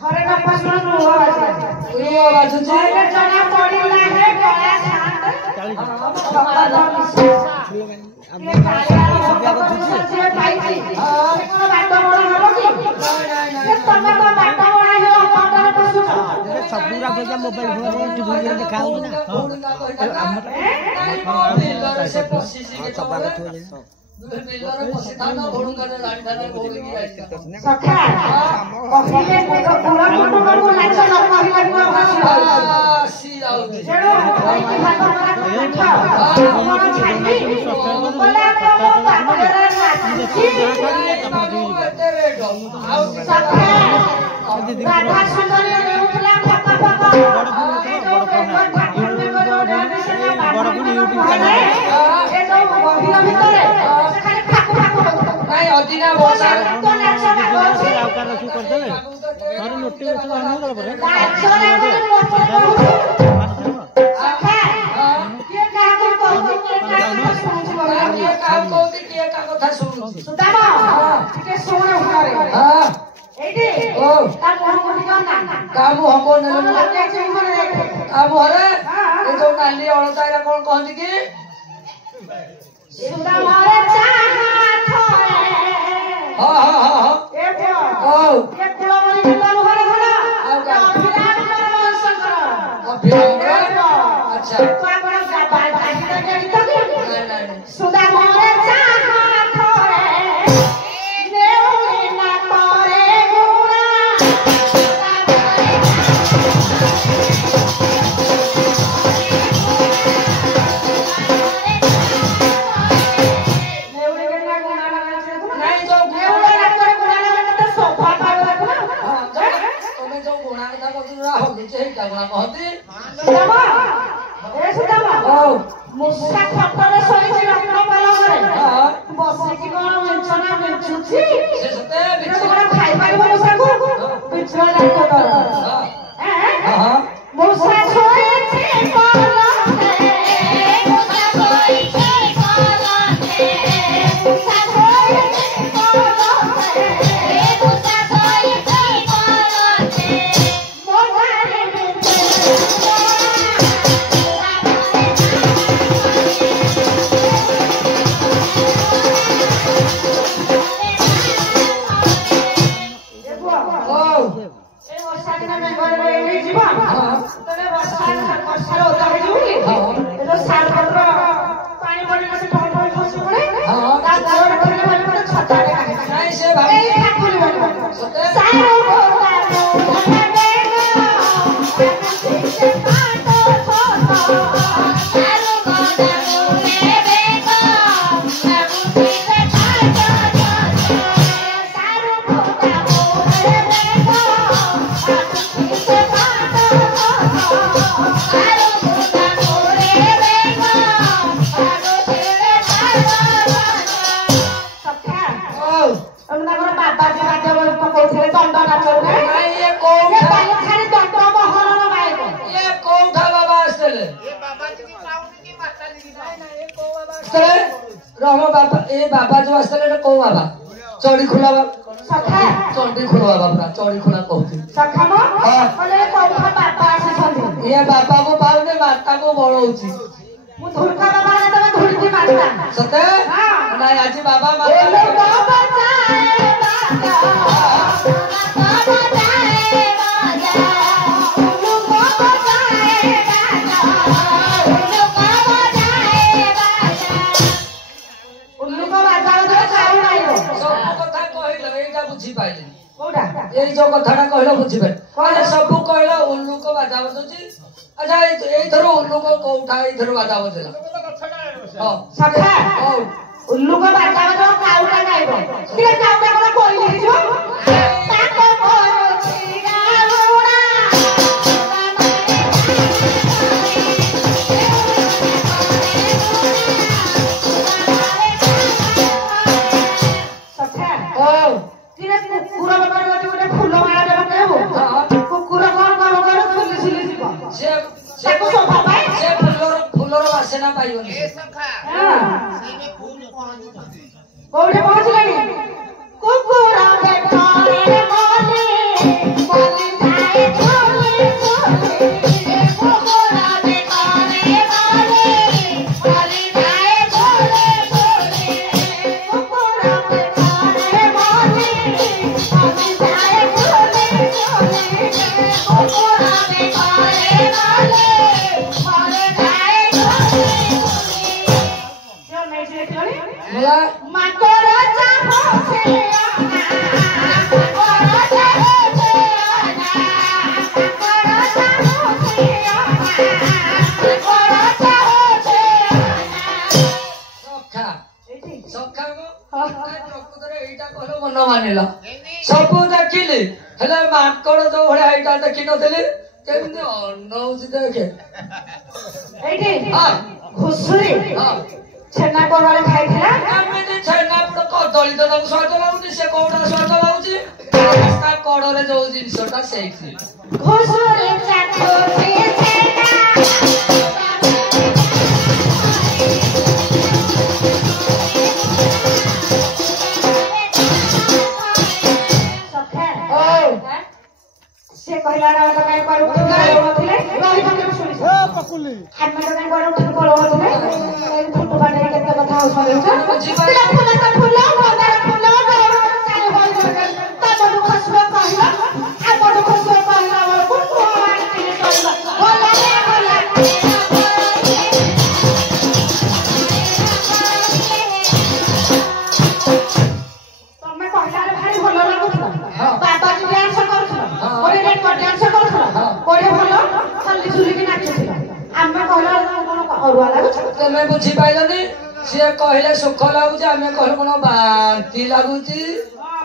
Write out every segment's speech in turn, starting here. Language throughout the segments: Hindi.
खरे न पसुन रुवा बाजुची ले जना पडिला हे गया शांत ये कालिया सभ्या को तुझे पाइछि कोन बात बड़ा हबो कि नहीं तमे तो बात बड़ा हे अपन पसु सबुरा के मोबाइल फोन टीवी में दिखाओ ना पैसे सब बात हो जाए बिल्लारे पसिताना भोडू करने लाड़ी थाना बोली की आइस सखा कहिले को पूरा मोटो नाच न कहिले को सी आउ चलो कोई की बात बोला तो बातेरे नाच सखा राधा सुंदरी उठला फका फका बड़ यूट्यूब चैनल ए तो गहिरा भितरे नहीं अदिना बोसा तो नाच ना होछि आउकार रसु कर देले और नोटिफिकेशन आने गला पर नाच ना सखा के कहा को कहू के कहा सुनु ये काम कोती के का कथा सुनु सुदामा के सोने उठारे हां एडी ओ ता मोह कोटी करना काम हमको ने काम हरे ये तो काली औरताइरा कोन कहंदी की सुदामा रे चाहा थोरे हां ए भो ओ ये कुलमणि बिल्लानु हरे घना अभिराम करवन शंकर अच्छा तो आपण बाबा दादी के तो नहीं सुदामा रे चाहा थोरे नेउले ना तोरे गुणा नेउले के ना गुणा लगा से नहीं जो नेउले ना तोरे गुणा लगा तो सोफा पर देखो तुम्हें जो गुणा कथा कहती रहा हो नीचे ही गुणा कहती सुदामा ए सुदामा ओ मुसा खटरे सोईची रत्न पालो करे हां बसिकी कोन मेंचना मेंचुची से सते बिना कोन खाई पाइबो मुसाको बिचरा लागतो कर हां मुसा सोईची कोलते मुसा सोईची कोलते मुसा सोईची कोलते मुसा सोईची कोलते मोगारे ओ ए वर्षा दिन में घर एली जीवा तने वर्षा ओदा हे जुकी ए जो सार पत्र पानी पड़ी से ठोल ठोल खसी पड़े ता घर करले वाले छता नहीं से भाई ए ठाकुर वाले सारो ओदा धन देगा से काटो छोटो सारो ओदा ले बेगा से काटो छोटो सारो ओदा ले बेगा से काटो छोटो सारो ओदा ले बेगा से काटो सखा ओ हमरा घर बाबा जी राजा बोल को कोठे दंड नाच रे नहीं ये कौन ये बाई खाली दंड मोहरन बाई को ये कौन था बाबा असले ये बाबा जी की साउंड की माता जी की साउंड ये कौन बाबा असले राम बाबा ए बाबा जो असले रे कौन बाबा चौड़ी खुला बाबा सखा चौड़ी खुला बाबा पूरा चौड़ी खुला कहती सखा म बोले कोठा बाबा आसी छथि ये बाबा को पाउने माता को बळौची मु धुरका बाबा ने तमे धुरकी मारता सते नहीं आज बाबा ओले माता बाबा जाए बाबा बाबा जाए बाबा उल्लू बाबा जाए बाबा उल्लू बाबा जाए बाबा उल्लू को बाबा जो खाऊ नाही हो सब कथा कहिलो एटा बुझी पाइले कोडा ए जो कथाटा कहिलो बुझी पाइले कहले सब कहिलो उल्लू को बाजा बजुची अच्छा ए थरो उल्लू को कोठा ए थरो बाजा बजेला हां सखा ओ उल्लू को बाबा जो खाऊटा गाइबो किले खाऊटा को कोई नहीं जो ताको कोरो छिगाउडा सखा ओ किले कुकुर बाबा गोटे फूल माला देबो कहबो कुकुर कोन कोन कोन फुली सिली जीव से ताको सोफा पाए से फुलर वासना पाइबनी ये सखा हां सीने फूल पहुंचती कोठे पहुंचलेनी कुकुर बेटारे मोले ହେଲେ ମାଙ୍କଡ ଯୋଉ ଭଳିଆ ଏଇଟା ଦେଖିନଥିଲି କେମିତି ଅନଉଛି ଦେଖେ ଏଇଠି ହଁ ଘୁଷୁରୀ ହଁ ଛେନା କୋଳରେ ଖାଇଥିଲା ଏମିତି ଛେନାପୋଡ କଦଳୀ ତ ତାକୁ ସ୍ୱାଦ ଲାଗୁଛି ସେ କୋଉଟା ସ୍ୱାଦ ଲାଗୁଛି ତା କଡରେ ଯୋଉ ଜିନିଷଟା ସେଇଠି ଘୁଷୁରୀ ଚାଟୁଛି ଛେନା ସେ କହିଲା ଆମେ ତ କାଇଁ କରୁଥିଲେ ରହିଥିଲେ ଶୁଣିଛ ଆମେ ତ କାଇଁ କରୁଥିଲେ ପଳଉଥିଲେ ଫୁଟ ବାଟରେ କେତେ କଥା ହଉଛନ୍ତି ଫୁଲ ତ ଫୁଲ ମନ୍ଦାର ଫୁଲ ତମଠୁ ଖସିବ କହିବ ଆମଠୁ ଖସିବ କହିଲା ବେଳକୁ ତମେ କହିଲାରେ ଭାରି ଭଲ ଲାଗୁଥିବ ବାବାଜୀ ଡ୍ୟାନ୍ସ କରୁଥିଲ କୋଡେ ଡ୍ୟାନ୍ସ କରୁଥିଲ କୋଡେ ଭଲ ଖାଲି ଝୁଲିକି ନାଚୁଥିଲ ଆମେ କହିଲା କଣ ଅରୁଆ ଲାଗୁଛି ତମେ ବୁଝିପାଇଲନି ସିଏ କହିଲେ ସୁଖ ଲାଗୁଛି ଆମେ କହିଲୁ କଣ ବାନ୍ତି ଲାଗୁଛି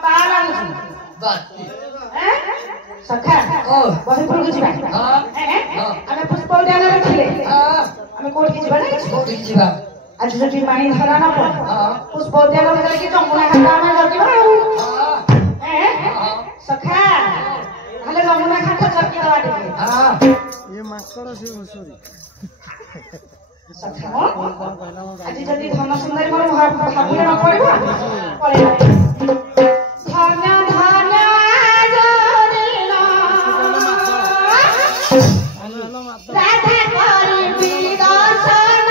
ବାହା ଲାଗୁଛି ବାନ୍ତି ସଖା ବହିପୁରକୁ ଯିବା ଆମେ ପୁଷ୍ପ ଉଦ୍ୟାନରେ ଥିଲେ ଆମେ କୋଉଠିକି ଯିବା ନା କୋଉଠିକି ଯିବା ଆଜି ଯଦି ପାଣି ଧରା ନବ ପୁଷ୍ପ ଉଦ୍ୟାନରେ ଯାଇକି ଯମୁନା ଘାଟ ଆମେ ଜଗିବା ଆଉ ସଖା ହେଲେ ଯମୁନା ଘାଟ ଜଗିଦବା ଟିକେ ସଖା ଆଜି ଯଦି ଧନ ସୁନ୍ଦରୀ ମୋର ଭାବୁରେ ନ ପଡିବ ପଳେଇବା ଧନ ଧନ ରାଧା କରିବି ଦର୍ଶନ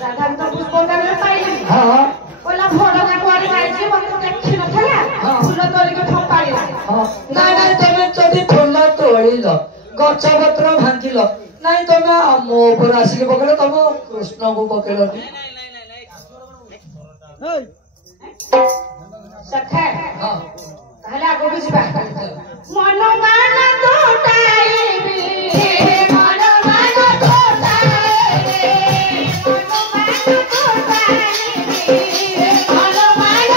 ରାଧା ତ ପୁଷ୍ପ ପାଇଲି କହିଲା ଭୋଡକା କୁଆଡେ ଯାଇଛି ମତେ ଦେଖିନଥିଲା ଫୁଲ ତୋଳିକି ଫୋପାଡ଼ିଲା ନାଇଁ ନାଇଁ ତମେ ଯଦି ଫୁଲ ତୋଳିଲ ଗଛ ପତ୍ର ଭାଙ୍ଗିଲ ନାଇଁ ତମେ ଆମ ଉପରେ ଆସିକି ପକେଇଲ ତମ କୃଷ୍ଣକୁ ପକେଇଲନି ସଖା ତାହେଲେ ଆଗକୁ ଯିବା ମନ ମାନ ତୋଟାଇବି ମନ ମାନ ତୋଟାଇବି ମନ ମାନ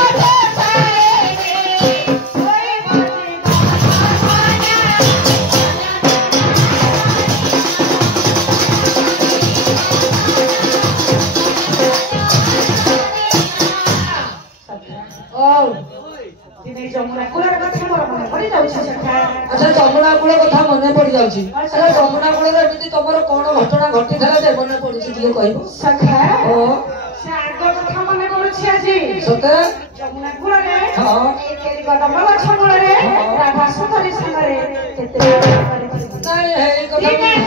ଦିନେ ଯମୁନା କୂଳର କଥା ମୋର ମନେ ପଡିଯାଉଛି ସଖା ଆଚ୍ଛା ଯମୁନା କୂଳ କଥା ମନେ ପଡିଯାଉଛି ଯମୁନା କୂଳରେ ଏମିତି ତମର କଣ ଘଟଣା ଘଟିଥିଲା ଯେ ମନେ ପଡୁଛି ଟିକେ କହିବ ସଖା ସେ ଆଗ କଥା ମନେ ପଡୁଛି ଆଜି ସତେ ଯମୁନା କୂଳରେ ହଁ ଏଇ କଦମ୍ବ ଗଛ ମୂଳରେ ରାଧା ସୁନ୍ଦରୀ ସାଙ୍ଗରେ କେତେ ନାଇଁ ହେଇ କଥା